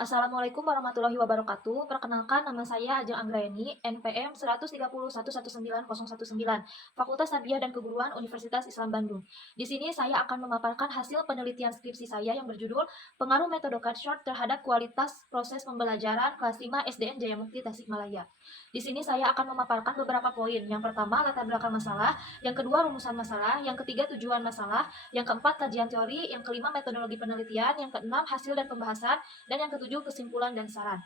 Assalamualaikum warahmatullahi wabarakatuh. Perkenalkan, nama saya Ajeng Anggraeni, NPM 130.119.019, Fakultas Tarbiyah dan Keguruan Universitas Islam Bandung. Di sini saya akan memaparkan hasil penelitian skripsi saya yang berjudul Pengaruh Metode Cut-Short terhadap Kualitas Proses Pembelajaran Kelas 5 SDN Jayamukti Tasikmalaya. Di sini saya akan memaparkan beberapa poin. Yang pertama, latar belakang masalah, yang kedua, rumusan masalah, yang ketiga, tujuan masalah, yang keempat, kajian teori, yang kelima, metodologi penelitian, yang keenam, hasil dan pembahasan, dan yang ketujuh, kesimpulan dan saran.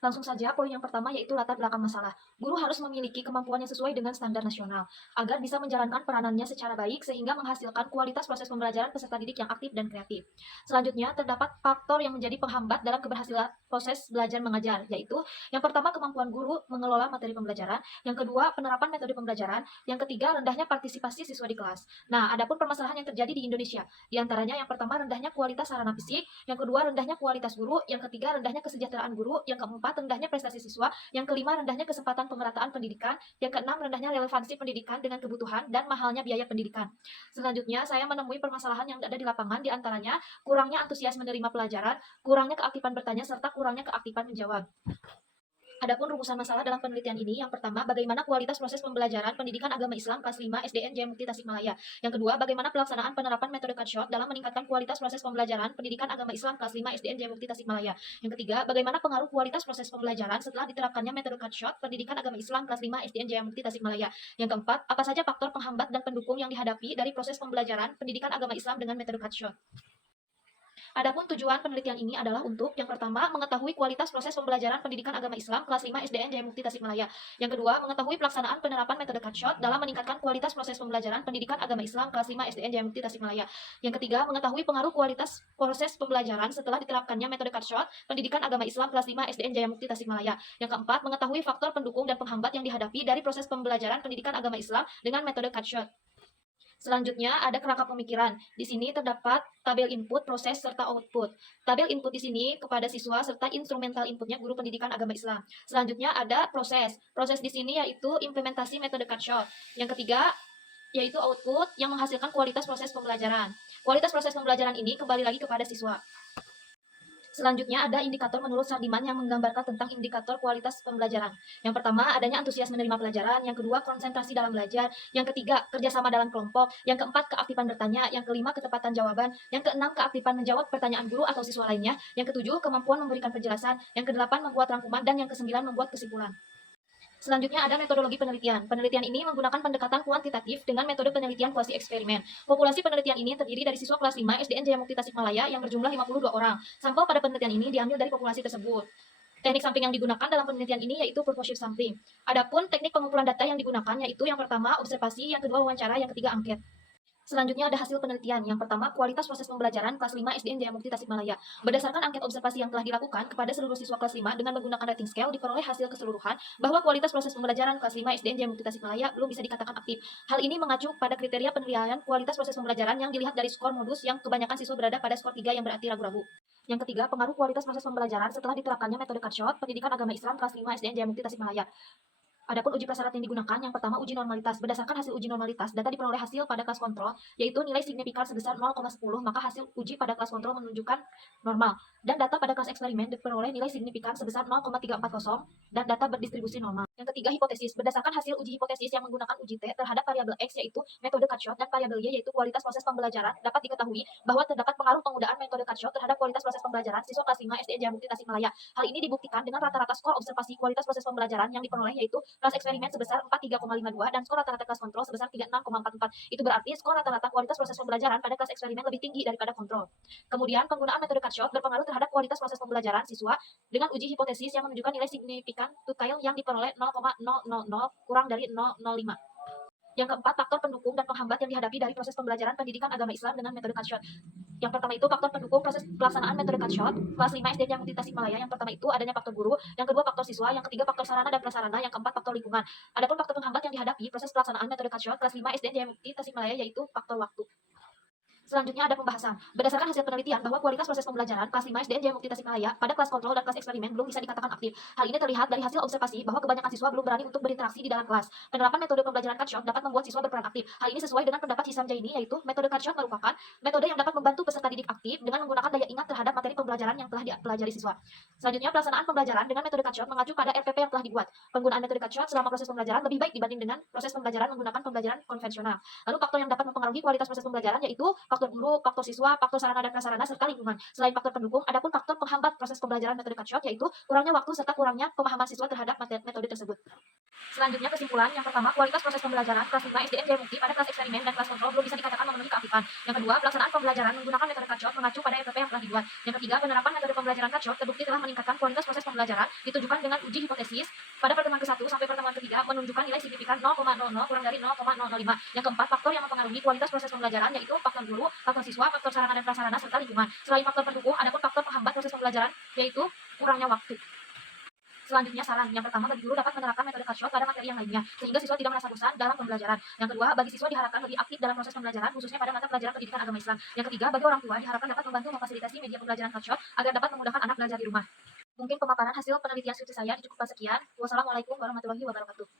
Langsung saja, poin yang pertama yaitu latar belakang masalah. Guru harus memiliki kemampuan yang sesuai dengan standar nasional, agar bisa menjalankan peranannya secara baik sehingga menghasilkan kualitas proses pembelajaran peserta didik yang aktif dan kreatif. Selanjutnya, terdapat faktor yang menjadi penghambat dalam keberhasilan proses belajar mengajar, yaitu yang pertama, kemampuan guru mengelola materi pembelajaran, yang kedua, penerapan metode pembelajaran, yang ketiga, rendahnya partisipasi siswa di kelas. Nah, adapun permasalahan yang terjadi di Indonesia, di antaranya yang pertama, rendahnya kualitas sarana fisik, yang kedua, rendahnya kualitas guru, yang ketiga, rendahnya kesejahteraan guru, yang keempat, rendahnya prestasi siswa, yang kelima, rendahnya kesempatan pemerataan pendidikan, yang keenam, rendahnya relevansi pendidikan dengan kebutuhan dan mahalnya biaya pendidikan. Selanjutnya, saya menemui permasalahan yang ada di lapangan, di antaranya kurangnya antusias menerima pelajaran, kurangnya keaktifan bertanya, serta kurangnya keaktifan menjawab. Adapun rumusan masalah dalam penelitian ini, yang pertama, bagaimana kualitas proses pembelajaran pendidikan agama Islam kelas 5 SDN Jayamukti Tasikmalaya. Yang kedua, bagaimana pelaksanaan penerapan metode cut-short dalam meningkatkan kualitas proses pembelajaran pendidikan agama Islam kelas 5 SDN Jayamukti Tasikmalaya. Yang ketiga, bagaimana pengaruh kualitas proses pembelajaran setelah diterapkannya metode cut-short pendidikan agama Islam kelas 5 SDN Jayamukti Tasikmalaya. Yang keempat, apa saja faktor penghambat dan pendukung yang dihadapi dari proses pembelajaran pendidikan agama Islam dengan metode cut-short. Adapun tujuan penelitian ini adalah untuk yang pertama, mengetahui kualitas proses pembelajaran pendidikan agama Islam kelas 5 SDN Jayamukti Tasikmalaya. Yang kedua, mengetahui pelaksanaan penerapan metode cut-short dalam meningkatkan kualitas proses pembelajaran pendidikan agama Islam kelas 5 SDN Jayamukti Tasikmalaya. Yang ketiga, mengetahui pengaruh kualitas proses pembelajaran setelah diterapkannya metode cut-short pendidikan agama Islam kelas 5 SDN Jayamukti Tasikmalaya. Yang keempat, mengetahui faktor pendukung dan penghambat yang dihadapi dari proses pembelajaran pendidikan agama Islam dengan metode cut-short. Selanjutnya ada kerangka pemikiran. Di sini terdapat tabel input, proses, serta output. Tabel input di sini kepada siswa serta instrumental inputnya guru pendidikan agama Islam. Selanjutnya ada proses. Proses di sini yaitu implementasi metode cut-short. Yang ketiga yaitu output yang menghasilkan kualitas proses pembelajaran. Kualitas proses pembelajaran ini kembali lagi kepada siswa. Selanjutnya ada indikator menurut Sardiman yang menggambarkan tentang indikator kualitas pembelajaran. Yang pertama, adanya antusias menerima pelajaran. Yang kedua, konsentrasi dalam belajar. Yang ketiga, kerjasama dalam kelompok. Yang keempat, keaktifan bertanya. Yang kelima, ketepatan jawaban. Yang keenam, keaktifan menjawab pertanyaan guru atau siswa lainnya. Yang ketujuh, kemampuan memberikan penjelasan. Yang kedelapan, membuat rangkuman. Dan yang kesembilan, membuat kesimpulan. Selanjutnya ada metodologi penelitian. Penelitian ini menggunakan pendekatan kuantitatif dengan metode penelitian kuasi eksperimen. Populasi penelitian ini terdiri dari siswa kelas 5 SDN Jayamukti Tasikmalaya yang berjumlah 52 orang. Sampel pada penelitian ini diambil dari populasi tersebut. Teknik sampling yang digunakan dalam penelitian ini yaitu purposive sampling. Adapun teknik pengumpulan data yang digunakan yaitu yang pertama observasi, yang kedua wawancara, yang ketiga angket. Selanjutnya ada hasil penelitian. Yang pertama, kualitas proses pembelajaran kelas 5 SDN Jayamukti Tasikmalaya. Berdasarkan angket observasi yang telah dilakukan kepada seluruh siswa kelas 5 dengan menggunakan rating scale, diperoleh hasil keseluruhan bahwa kualitas proses pembelajaran kelas 5 SDN Jayamukti Tasikmalaya belum bisa dikatakan aktif. Hal ini mengacu pada kriteria penilaian kualitas proses pembelajaran yang dilihat dari skor modus yang kebanyakan siswa berada pada skor 3 yang berarti ragu-ragu. Yang ketiga, pengaruh kualitas proses pembelajaran setelah diterapkannya metode cut-short pendidikan agama Islam kelas 5 SDN Jayamukti Tasikmalaya. Adapun uji prasyarat yang digunakan, yang pertama uji normalitas. Berdasarkan hasil uji normalitas, data diperoleh hasil pada kelas kontrol, yaitu nilai signifikan sebesar 0,10, maka hasil uji pada kelas kontrol menunjukkan normal. Dan data pada kelas eksperimen diperoleh nilai signifikan sebesar 0,340 dan data berdistribusi normal. Yang ketiga, hipotesis. Berdasarkan hasil uji hipotesis yang menggunakan uji T terhadap variabel X, yaitu metode cut-short, dan variabel Y, yaitu kualitas proses pembelajaran, dapat diketahui bahwa terdapat pengaruh penggunaan metode cut-short terhadap kualitas proses pembelajaran siswa kelas 5 SDN Jayamukti Tasikmalaya. Hal ini dibuktikan dengan rata-rata skor observasi kualitas proses pembelajaran yang diperoleh, yaitu kelas eksperimen sebesar 43,52 dan skor rata-rata kelas kontrol sebesar 36,44. Itu berarti skor rata-rata kualitas proses pembelajaran pada kelas eksperimen lebih tinggi daripada kontrol. Kemudian, penggunaan metode cut-short berpengaruh terhadap kualitas proses pembelajaran siswa dengan uji hipotesis yang menunjukkan nilai signifikan tutile yang diperoleh 0,000 kurang dari 0,05. Yang keempat, faktor pendukung dan penghambat yang dihadapi dari proses pembelajaran pendidikan agama Islam dengan metode cut-short. Yang pertama itu faktor pendukung proses pelaksanaan metode cut-short kelas 5 SD yang Tasikmalaya. Yang pertama itu adanya faktor guru, yang kedua faktor siswa, yang ketiga faktor sarana dan prasarana, yang keempat faktor lingkungan. Adapun faktor penghambat yang dihadapi proses pelaksanaan metode cut-short kelas 5 SD yang Tasikmalaya yaitu faktor waktu. Selanjutnya ada pembahasan. Berdasarkan hasil penelitian bahwa kualitas proses pembelajaran kelas 5 SDN Jaya Mukti Tasikmalaya pada kelas kontrol dan kelas eksperimen belum bisa dikatakan aktif. Hal ini terlihat dari hasil observasi bahwa kebanyakan siswa belum berani untuk berinteraksi di dalam kelas. Penerapan metode pembelajaran Cutshot dapat membuat siswa berperan aktif. Hal ini sesuai dengan pendapat Hisam Jaini, yaitu metode Cutshot merupakan metode yang dapat membantu peserta didik aktif dengan menggunakan daya ingat terhadap materi pembelajaran yang telah dipelajari siswa. Selanjutnya, pelaksanaan pembelajaran dengan metode Cutshot mengacu pada RPP yang telah dibuat. Penggunaan metode Cutshot selama proses pembelajaran lebih baik dibanding dengan proses pembelajaran menggunakan pembelajaran konvensional. Lalu faktor yang dapat mempengaruhi kualitas proses pembelajaran yaitu faktor guru, faktor siswa, faktor sarana dan prasarana, serta lingkungan. Selain faktor pendukung, adapun faktor penghambat proses pembelajaran metode Cutshot yaitu kurangnya waktu serta kurangnya pemahaman siswa terhadap metode tersebut. Selanjutnya kesimpulan, yang pertama, kualitas proses pembelajaran kelas 5 SDN Jaya Mukti pada kelas eksperimen dan kelas kontrol belum bisa dikatakan memenuhi keaktifan. Yang kedua, pelaksanaan pembelajaran menggunakan metode Cutshot mengacu pada RPP yang telah dibuat. Yang ketiga, penerapan metode pembelajaran Cutshot terbukti telah meningkatkan kualitas proses pembelajaran ditujukan dengan uji hipotesis pada pertemuan ke-1 sampai pertemuan ke-3 menunjukkan nilai signifikan 0,00 kurang dari 0,005. Yang keempat, faktor yang mempengaruhi kualitas proses pembelajaran yaitu faktor guru, faktor siswa, faktor sarana dan prasarana, serta lingkungan. Selain faktor pendukung, adapun faktor penghambat proses pembelajaran yaitu kurangnya waktu. Selanjutnya saran, yang pertama, bagi guru dapat menerapkan metode Cutshot pada materi yang lainnya, sehingga siswa tidak merasa bosan dalam pembelajaran. Yang kedua, bagi siswa diharapkan lebih aktif dalam proses pembelajaran, khususnya pada mata pelajaran pendidikan agama Islam. Yang ketiga, bagi orang tua diharapkan dapat membantu memfasilitasi media pembelajaran Cutshot agar dapat memudahkan anak belajar di rumah. Mungkin pemaparan hasil penelitian skripsi saya dicukupkan sekian. Wassalamualaikum warahmatullahi wabarakatuh.